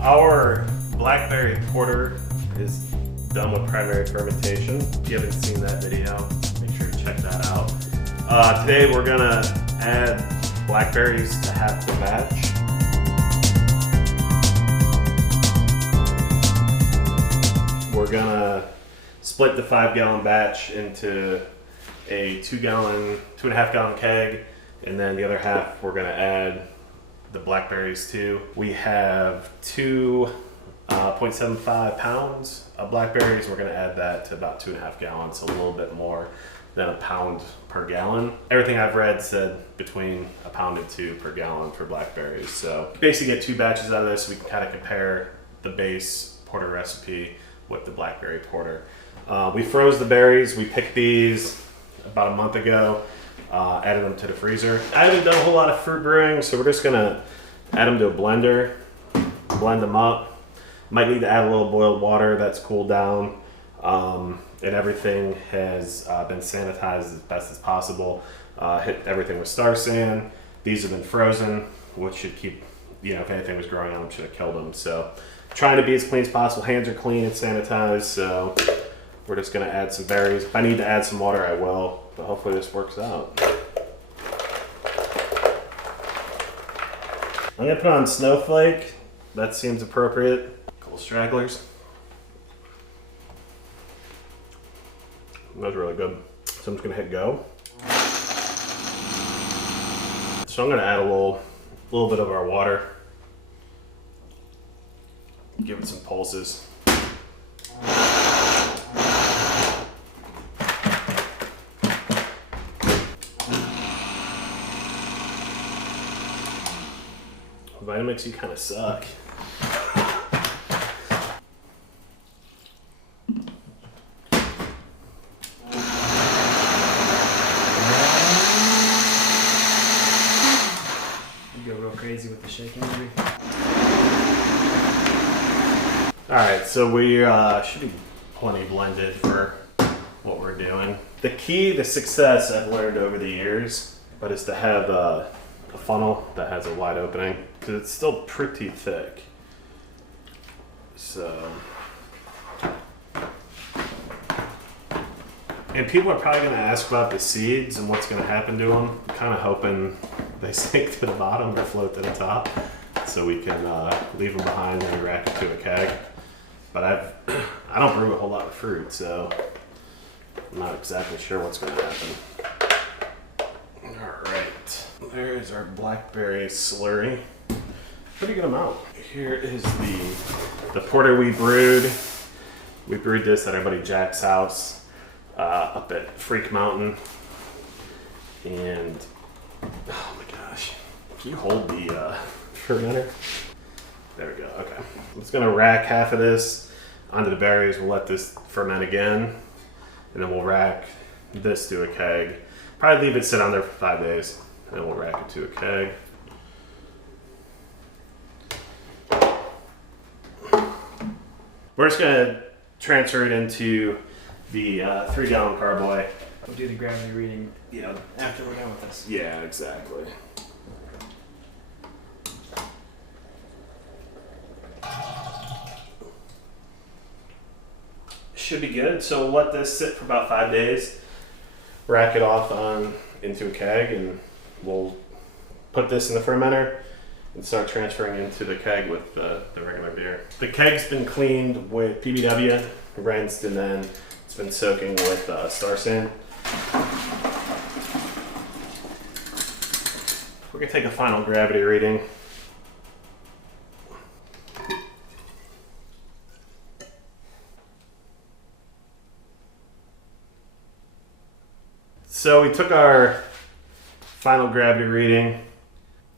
Our blackberry porter is done with primary fermentation. If you haven't seen that video, make sure you check that out. Today we're gonna add blackberries to half the batch. We're gonna split the 5-gallon batch into a 2.5 gallon keg, and then the other half we're gonna add the blackberries to. We have 2.75 pounds of blackberries. We're gonna add that to about 2.5 gallons, so a little bit more than a pound per gallon. Everything I've read said between a pound and 2 per gallon for blackberries. So basically get 2 batches out of this. We can kind of compare the base porter recipe with the blackberry porter. We froze the berries. We picked these about a month ago. Added them to the freezer. I haven't done a whole lot of fruit brewing, so we're just gonna add them to a blender, blend them up. Might need to add a little boiled water that's cooled down, and everything has been sanitized as best as possible. Hit everything with Star San. These have been frozen, which should keep, if anything was growing on them, should have killed them. So trying to be as clean as possible. Hands are clean and sanitized, so we're just gonna add some berries. If I need to add some water, I will, but hopefully this works out. I'm gonna put on Snowflake. That seems appropriate. Couple stragglers. That was really good. So I'm just gonna hit go. So I'm gonna add a little bit of our water. Give it some pulses. Vitamix, you kind of suck. You go real crazy with the shaking, maybe? Alright, so we should be plenty blended for what we're doing. The key to success I've learned over the years, but is to have a funnel that has a wide opening, because it's still pretty thick. So, and people are probably going to ask about the seeds and what's going to happen to them. I'm kind of hoping they sink to the bottom or float to the top, so we can leave them behind and rack it to a keg. But I don't brew a whole lot of fruit, so I'm not exactly sure what's going to happen. Alright, there's our blackberry slurry. Pretty good amount. Here is the porter we brewed. We brewed this at our buddy Jack's house up at Freak Mountain. And, oh my gosh, can you hold the fermenter? There we go, okay. I'm just gonna rack half of this onto the berries. We'll let this ferment again, and then we'll rack this to a keg. Probably leave it sit on there for 5 days, and then we'll rack it to a keg. We're just gonna transfer it into the 3-gallon carboy. We'll do the gravity reading after we're done with this. Yeah, exactly. Should be good. So we'll let this sit for about 5 days. Rack it off into a keg, and we'll put this in the fermenter and start transferring into the keg with the regular beer. The keg's been cleaned with PBW, rinsed, and then it's been soaking with Star San. We're gonna take a final gravity reading. So we took our final gravity reading,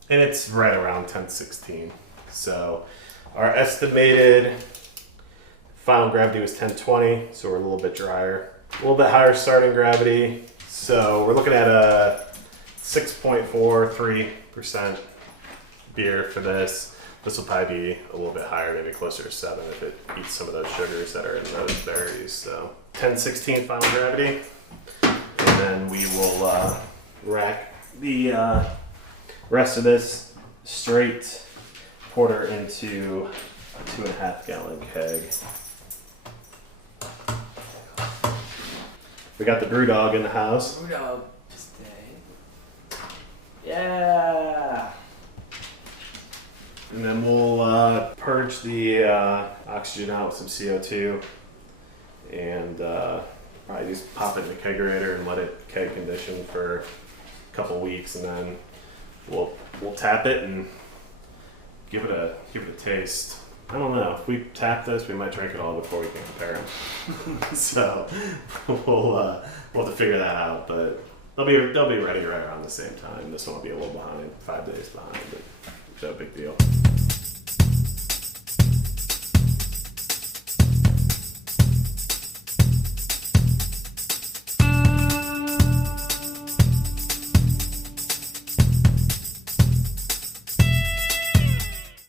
and it's right around 1016. So our estimated final gravity was 1020, so we're a little bit drier. A little bit higher starting gravity, so we're looking at a 6.43% beer for this. This will probably be a little bit higher, maybe closer to 7 if it eats some of those sugars that are in those berries. So 1016 final gravity. And then we will rack the rest of this straight porter into 2.5 gallon keg. We got the brew dog in the house. Brew dog today. Yeah. And then we'll purge the oxygen out with some CO2 and probably just pop it in the kegerator and let it keg condition for a couple weeks, and then we'll tap it and give it a taste. I don't know. If we tap this, we might drink it all before we can compare them. So we'll have to figure that out. But they'll be ready right around the same time. This one will be a little behind, 5 days behind, but no big deal.